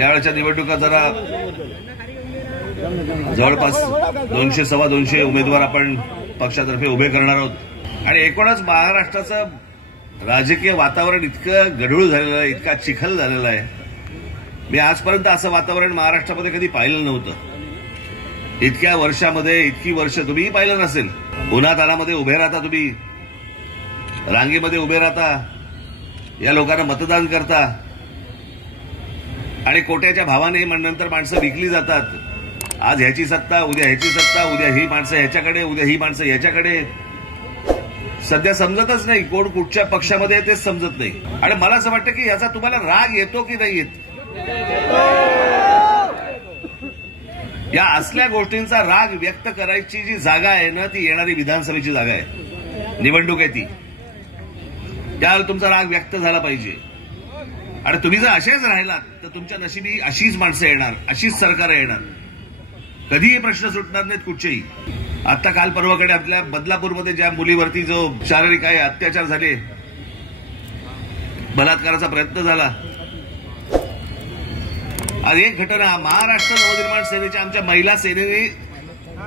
यावेळच्या निवडणुका जरा जवळपास 200 सव्वा 200 उमेदवार आपण पक्षातर्फे उभे करणार आहोत आणि एकूणच महाराष्ट्राचं राजकीय वातावरण इतकं गढूळ झालेलं आहे, इतका चिखल झालेला आहे. मी आजपर्यंत असं वातावरण महाराष्ट्रामध्ये कधी पाहिलं नव्हतं. इतक्या वर्षामध्ये इतकी वर्ष तुम्हीही पाहिलं नसेल. उन्हातानामध्ये उभे राहता, तुम्ही रांगेमध्ये उभे राहता, या लोकांना मतदान करता आणि कोट्याच्या भावाने नंतर माणसं विकली जातात. आज ह्याची सत्ता, उद्या ह्याची सत्ता, उद्या ही माणसं ह्याच्याकडे, उद्या ही माणसं ह्याच्याकडे. सध्या समजतच नाही कोण कुठच्या पक्षामध्ये आहे तेच समजत नाही. आणि मला असं वाटतं की याचा तुम्हाला राग येतो की नाही येत. या असल्या गोष्टींचा राग व्यक्त करायची जी जागा आहे ना, ती येणारी विधानसभेची जागा आहे, निवडणूक आहे ती. त्यावर तुमचा राग व्यक्त झाला पाहिजे. आणि तुम्ही जर असेच राहिलात तर तुमच्या नशिबी अशीच माणसं येणार, अशीच सरकार येणार. कधीही प्रश्न सुटणार नाहीत कुठचेही. आता काल परवाकडे आपल्या बदलापूरमध्ये ज्या मुलीवरती जो शारीरिक आहे अत्याचार झाले, बलात्काराचा प्रयत्न झाला, आज एक घटना महाराष्ट्र नवनिर्माण सेनेच्या आमच्या महिला सेनेने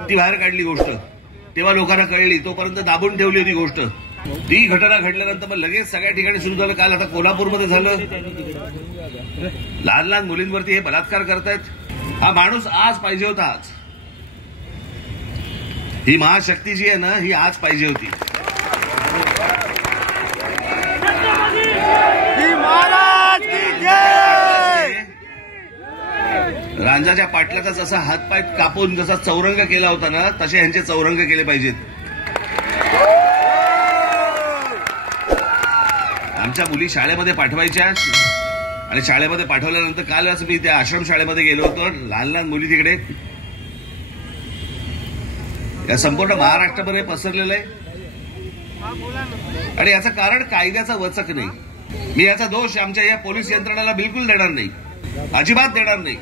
ती बाहेर काढली गोष्ट. तेव्हा लोकांना कळली, तोपर्यंत दाबून ठेवली होती गोष्ट. ती घटना घडल्यानंतर मग लगेच सगळ्या ठिकाणी सुरू झालं. काल आता कोल्हापूरमध्ये झालं. लहान लहान मुलींवरती हे बलात्कार करतायत. हा माणूस आज पाहिजे होता. आज ही महाशक्ती जी आहे ना, ही आज पाहिजे होती. रांजाच्या पाटल्याचा जसा हातपाय कापून जसा चौरंग केला होता ना, तसे ह्यांचे चौरंग केले पाहिजेत. आमच्या मुली शाळेमध्ये पाठवायच्या आणि शाळेमध्ये पाठवल्यानंतर कालच मी त्या आश्रम शाळेमध्ये गेलो होतो. लहान लहान मुली तिकडे या संपूर्ण महाराष्ट्रामध्ये पसरलेलं आहे. आणि याचं कारण कायद्याचा वचक नाही. मी याचा दोष आमच्या या पोलीस यंत्रणेला बिलकुल देणार नाही, अजिबात देणार नाही.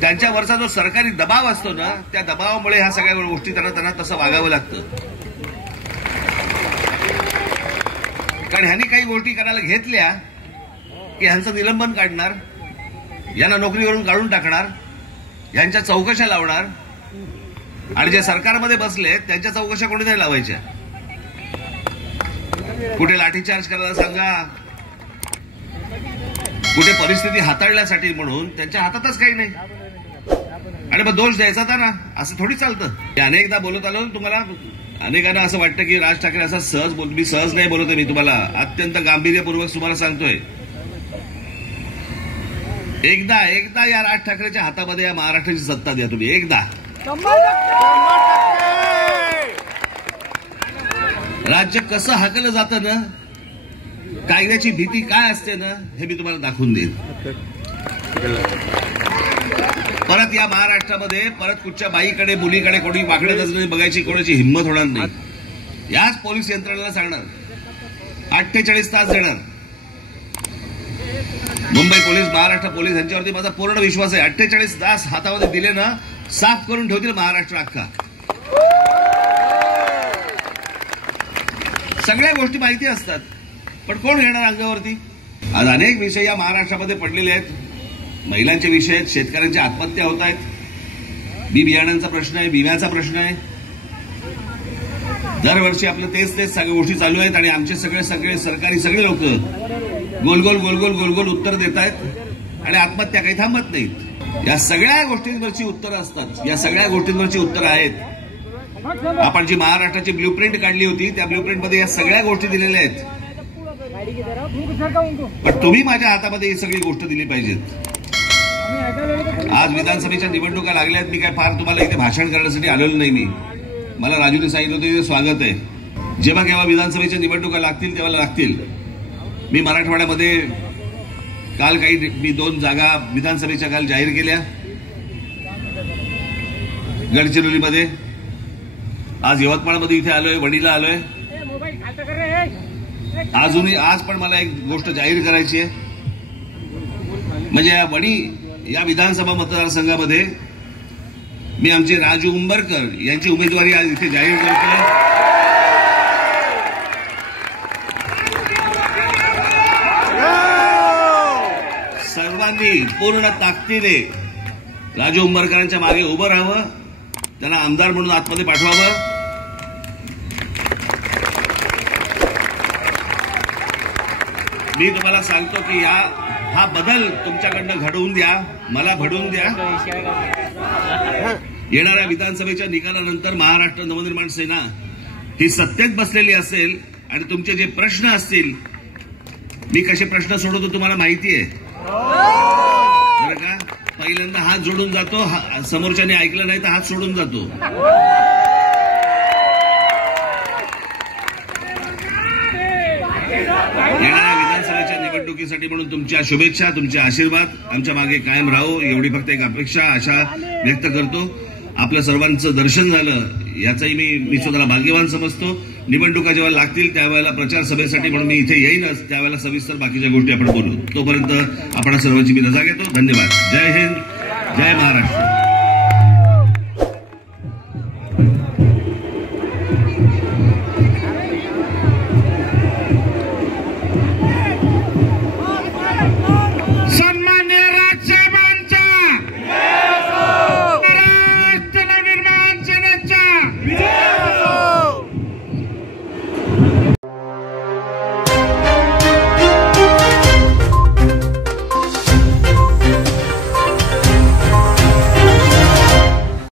त्यांच्यावरचा जो सरकारी दबाव असतो ना, त्या दबावामुळे ह्या सगळ्या गोष्टी त्यांना तसं वागावं लागतं. कारण ह्यांनी काही गोष्टी करायला घेतल्या की ह्यांचं निलंबन काढणार, यांना नोकरीवरून काढून टाकणार, यांच्या चौकशा लावणार. आणि जे सरकारमध्ये बसले त्यांच्या चौकशा कोणी नाही लावायच्या. कुठे लाठीचार्ज करायला सांगा, कुठे परिस्थिती हाताळण्यासाठी म्हणून त्यांच्या हातातच काही नाही. आणि मग दोष द्यायचा होता ना, असं थोडी चालतं. अनेकदा बोलत आलो तुम्हाला. अनेकांना असं वाटतं की राज ठाकरे असं सहज बोल. मी सहज नाही बोलतोय, मी तुम्हाला अत्यंत गांभीर्यपूर्वक तुम्हाला सांगतोय. एकदा या राज ठाकरेच्या हातामध्ये या महाराष्ट्राची सत्ता द्या तुम्ही. एकदा राज्य कसं हाकलं जातं ना, कायद्याची भीती काय असते ना, हे मी तुम्हाला दाखवून देईन. परत या महाराष्ट्रामध्ये परत कुठच्या बाईकडे मुलीकडे कोणी वाकडे नजरेने बघायची कोणाची हिंमत होणार नाही. याच पोलीस यंत्रणेला सांगणार, 48 तास देणार. मुंबई पोलीस, महाराष्ट्र पोलीस यांच्यावरती माझा पूर्ण विश्वास आहे. 48 तास हातामध्ये दिले ना, साफ करून ठेवतील महाराष्ट्र अख्खा. सगळ्या गोष्टी माहिती असतात, पण कोण घेणार अंगावरती. आज अनेक विषय या महाराष्ट्रामध्ये पडलेले आहेत. महिलांचे विषय आहेत, शेतकऱ्यांच्या आत्महत्या होत आहेत, बी बियाण्यांचा प्रश्न आहे, विम्याचा प्रश्न आहे. दरवर्षी आपलं तेच सगळ्या गोष्टी चालू आहेत. आणि आमचे सगळे सरकारी सगळे लोक गोल गोल उत्तर देत आहेत आणि आत्महत्या काही थांबत नाहीत. या सगळ्या गोष्टींवरची उत्तरं असतात, या सगळ्या गोष्टींवरची उत्तरं आहेत. आपण जी महाराष्ट्राची ब्ल्यूप्रिंट काढली होती, त्या ब्ल्यूप्रिंटमध्ये या सगळ्या गोष्टी दिलेल्या आहेत. पण तुम्ही माझ्या हातामध्ये ही सगळी गोष्ट दिली पाहिजेत. आज विधानसभेच्या निवडणुका लागल्यात. मी काय फार तुम्हाला इथे भाषण करण्यासाठी आलेलो नाही. मला राजूने सांगितलं होतं, स्वागत आहे. जेव्हा केव्हा विधानसभेच्या निवडणुका लागतील तेव्हा लागतील. मी मराठवाड्यामध्ये काल मी 2 जागा विधानसभेच्या काल जाहीर केल्या. गडचिरोलीमध्ये, आज यवतमाळमध्ये इथे आलोय, वणीला आलोय. आज पण मला एक गोष्ट जाहीर करायची आहे. म्हणजे या वणी या विधानसभा मतदारसंघामध्ये मी आमचे राजू उंबरकर यांची उमेदवारी आज इथे जाहीर करतोय. सर्वांनी पूर्ण ताकदीने राजू उंबरकरांच्या मागे उभं राहावं, त्यांना आमदार म्हणून आतमध्ये पाठवावं. मी तुम्हाला सांगतो की हा बदल तुमच्याकडनं घडवून द्या, मला घडवून द्या. येणाऱ्या विधानसभेच्या निकालानंतर महाराष्ट्र नवनिर्माण सेना ही सत्तेत बसलेली असेल आणि तुमचे जे प्रश्न असतील, मी कसे प्रश्न सोडवतो तुम्हाला माहिती आहे बरं का. पहिल्यांदा हात जोडून जातो, समोरच्याने ऐकलं नाही तर हात सोडून जातो. येणाऱ्या विधानसभेच्या निवडणुकीसाठी म्हणून तुमच्या शुभेच्छा, तुमचे आशीर्वाद आमच्या मागे कायम राहो, एवढी फक्त एक अपेक्षा आशा व्यक्त करतो. आपल्या सर्वांचं दर्शन झालं याचंही मी स्वतःला भाग्यवान समजतो. निवडणुका जेव्हा लागतील त्यावेळेला प्रचार सभेसाठी म्हणून मी इथे येईनच, त्यावेळेला सविस्तर बाकीच्या गोष्टी आपण बोलू. तोपर्यंत आपण सर्वांची मी रजा घेतो. धन्यवाद. जय हिंद, जय महाराष्ट्र.